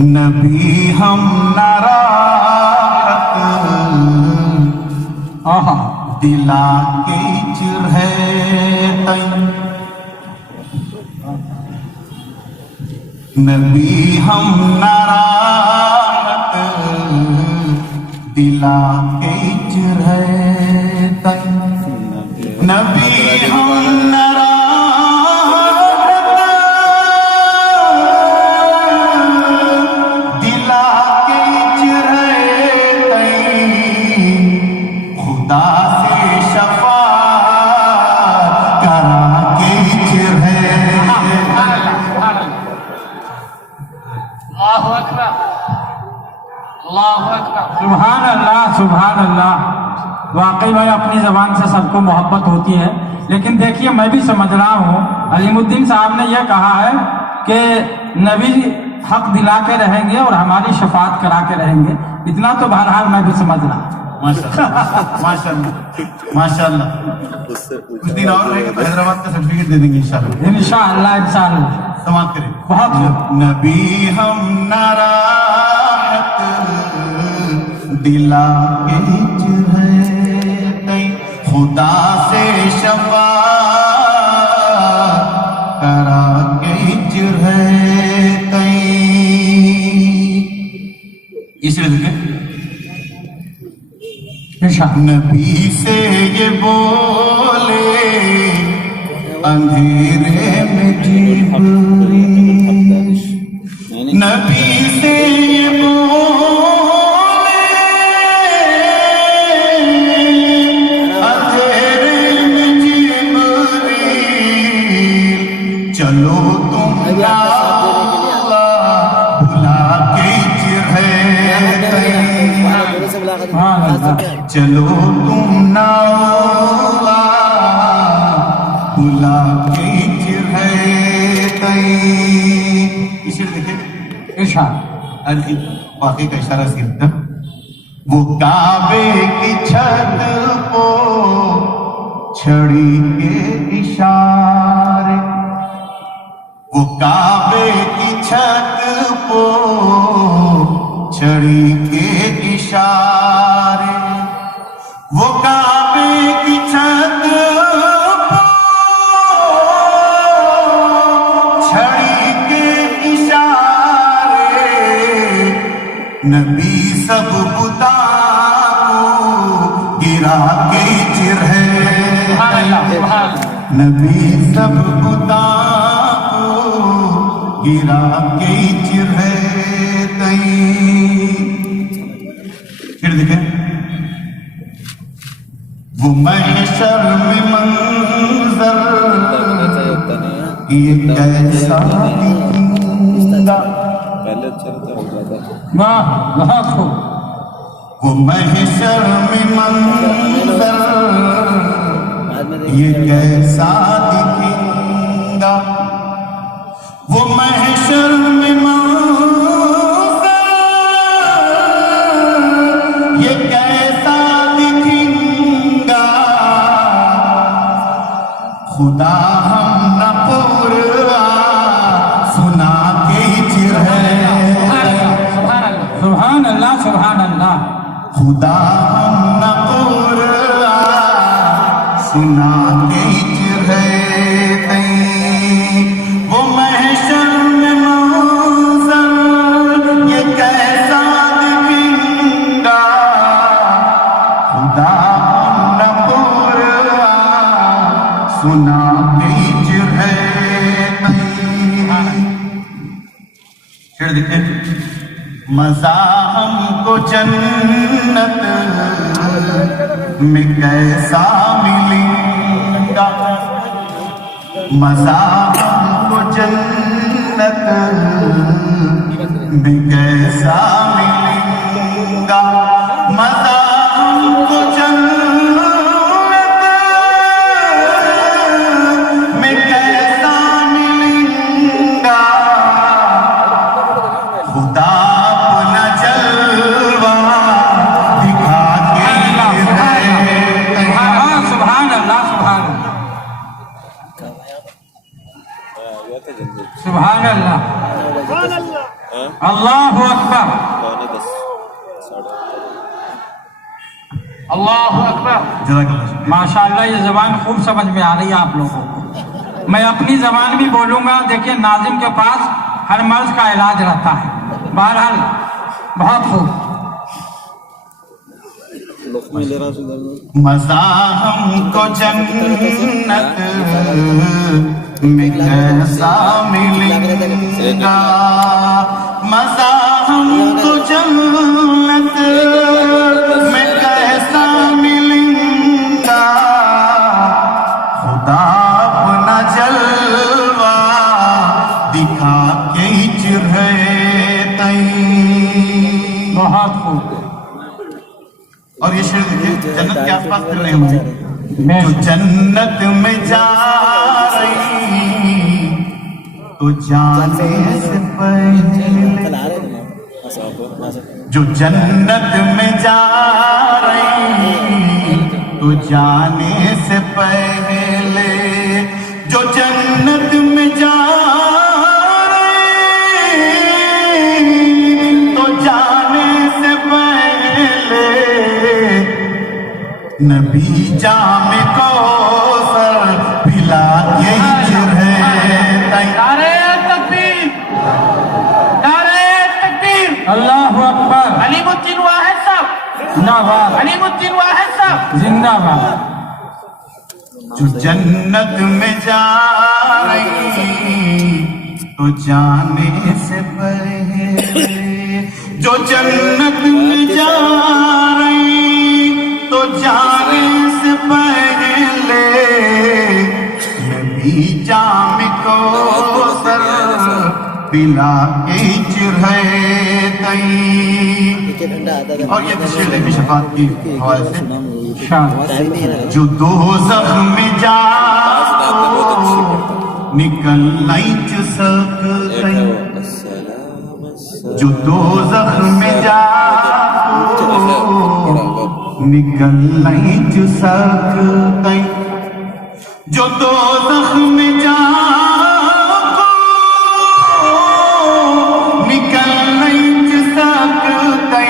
نبی ہم نراحت دلا کے چرہے تین نبی ہم نراحت دلا کے چرہے تین نبی ہم نراحت سبحان اللہ سبحان اللہ. واقعی میں اپنی زبان سے سب کو محبت ہوتی ہے، لیکن دیکھیے میں بھی سمجھ رہا ہوں علیم الدین صاحب نے یہ کہا ہے کہ نبی حق دلا کے رہیں گے اور ہماری شفاعت کرا کے رہیں گے. اتنا تو بہرحال میں بھی سمجھ رہا ہوں. ماشاء اللہ ماشاء اللہ. کچھ دن اور رہے گا تو حیدرآباد کا سرٹیفکیٹ دے دیں گے انشاءاللہ انشاءاللہ انشاءاللہ. سماعت کریں. بہت نبی ہم نراحت دلا کے چرہے تئیں خدا سے شفاعت کرا کے چرہے تئیں. اس لیے دیکھیں نبی سے یہ بولے اندھیرے میں جبریل، نبی سے یہ بولے اندھیرے میں جبریل، چلو تم بلا کے چرہے چلو تم ناولا بلا کے چرہے تئیں. اسے دیکھیں ارشاد واقعی کا اشارہ سیدھا. وہ کعبے کی چھت کو چھڑی کے اشارے، وہ کعبے کی چھت کو چھڑی کے اشارے، وہ کعبے کی چھت کو چھڑی کے اشارے، نبی سب بتا کو گرا کے چرہے، نبی سب بتا کو گرا کے چرہے تئیں. پھر دیکھیں وہ محشر میں منظر یہ کیسا دکھے گا، وہ محشر میں منظر یہ کیسا دکھے گا، وہ محشر میں منظر یہ کیسا دکھے گا، خدا ہم نہ قرآن سنا کے چرہے. سبحان اللہ سبحان اللہ. خدا ہم نہ قرآن سنا کے چرہے تئیں، وہ محشر میں منظر یہ کیسا دکھے گا، خدا ہم نہ قرآن سنا کے چرہے تئیں. پھر دیکھیں مزہ ہم کو جنت میں کیسا ملے گا، مزہ ہم کو جنت میں کیسا ملے گا، مزہ ہم کو جنت میں کیسا ملے گا، خدا سبحان اللہ اللہ اکبر اللہ اکبر. جزاک اللہ شکریہ. ماشاءاللہ یہ زبان خوب سمجھ میں آ رہی ہے آپ لوگوں کو. میں اپنی زبان بھی بولوں گا. دیکھیے ناظم کے پاس ہر مرض کا علاج رہتا ہے. بہرحال بہت خوب. مزہ ہم کو جنت میں کیسا ملے گا, مزہ ہم کو جنت میں کیسا ملے گا, خدا اپنا جلوہ دکھا کے چرے تئیں. بہت خوب. اور یہ شعر دیکھیے جنت کے آس پاس پھر رہے ہوں گے. میں جو جنت میں جا رہی تو جانے سے پہلے, جو جنت میں جا رہی تو جانے سے پہلے, جو جنت میں جا رہی تو جانے سے پہلے نبی جام کوثر پلا کے چرے تئیں. نعرہ تکبیر, نعرہ تکبیر. اللہ اکبر. علیم الدین واحد صاحب, زندہ باد, علیم الدین واحد صاحب. زندہ باد. جو جنت میں جا رہی تو جانے سے پہلے, جو جنت میں جا رہی تو جانے سے پہلے نبی جام کوثر پلا کے چرے تئیں. اور یہ تشریح نبی شفاعت کی حوالے سے, جو دوزخ میں جا نکل نہیں سکتے, جو دوزخ میں جا نکل نہیں سکتے, جو دوزخ میں جا نکل نہیں سکتے,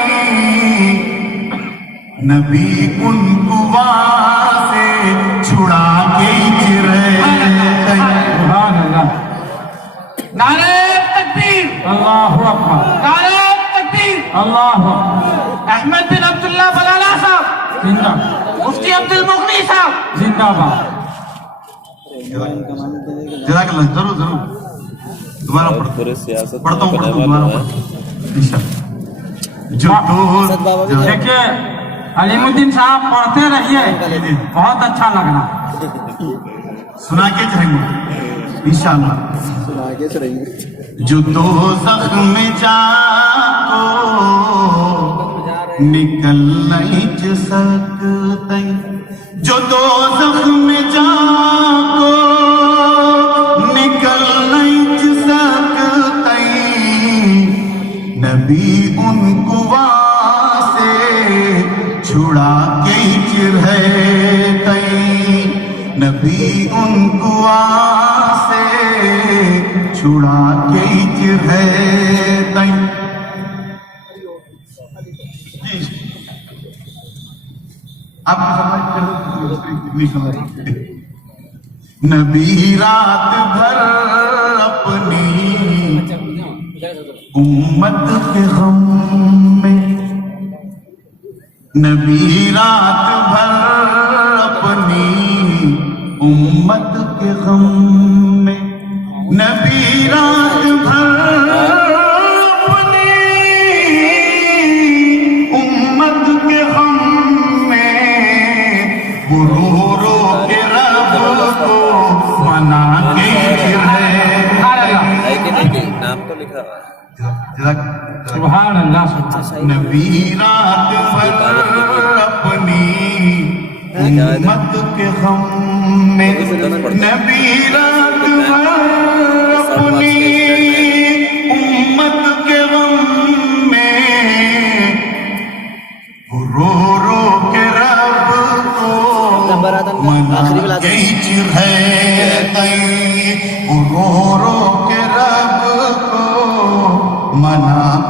نبی ان کو وہاں سے چھڑا کے چرے. سبحان اللہ. نعرہ تکبیر, اللہ اکبر. نعرہ تکبیر. اللہ اکبر. احمد بن عبداللہ بلالہ صاحب, زندہ, مفتی عبد المغنی صاحب. زندہ باد. جزاک اللہ. ضرور ضرور دوبارہ پڑھتا ہوں دوبارہ انشاءاللہ. جو دو دیکھیے علیم الدین صاحب پڑھتے رہیے, بہت اچھا لگ رہا. سنا کے چلیں گے انشاءاللہ. جو دوزخ میں جا کو نکل نہیں سکتے, جو دوزخ میں جا کو نکل نہیں سکتے, نبی ان کو وہاں سے چھڑا کے چرے تئیں, نبی ان کو وہاں سے چھڑا کے چرے تئیں. آپ نبی رات بھر اپنی امت کے غم میں, نبی رات بھر اپنی امت کے غم میں, نبی رات بھر اپنی امت کے غم میں, وہ رو رو کے رب کو منا کے چرے. نام تو لکھا ہوا ہے. سبحان اللہ. سبحان. نبی رات بھر اپنی امت کے غم میں, نبی رات بھر اپنی امت کے غم میں, رو رو کے رب کو منا کے چرے تئیں, رو رو کے رب کو منا